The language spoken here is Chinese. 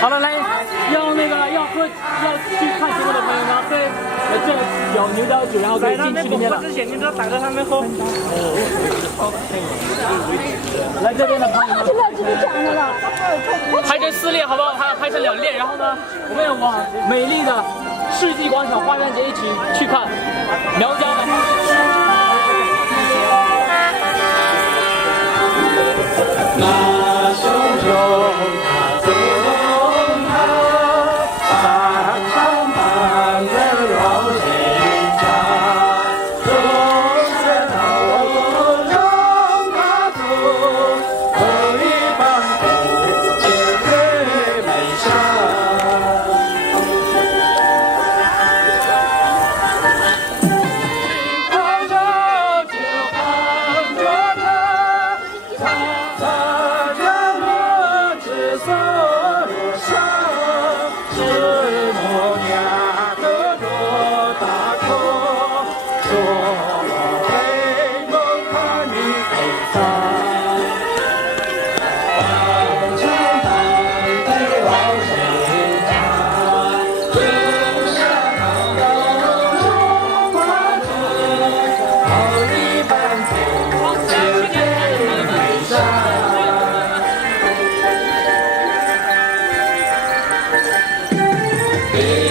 好了，来，要去看节目的朋友呢，这有牛角酒，然后可以进去里面了。之前你都打在上面喝。来这边的朋友们，拍成4列好不好？拍成2列，然后呢，我们要往美丽的世纪广场花园节一起去看苗家的。那熊熊它走它，把长满了老人家，总是让它走，走一半路就会没上。看着就看着它。色如山，是母娘的多大口，做我美梦看你悲伤。半长半的老人家，就像那中华子，好一半走就给悲伤。Be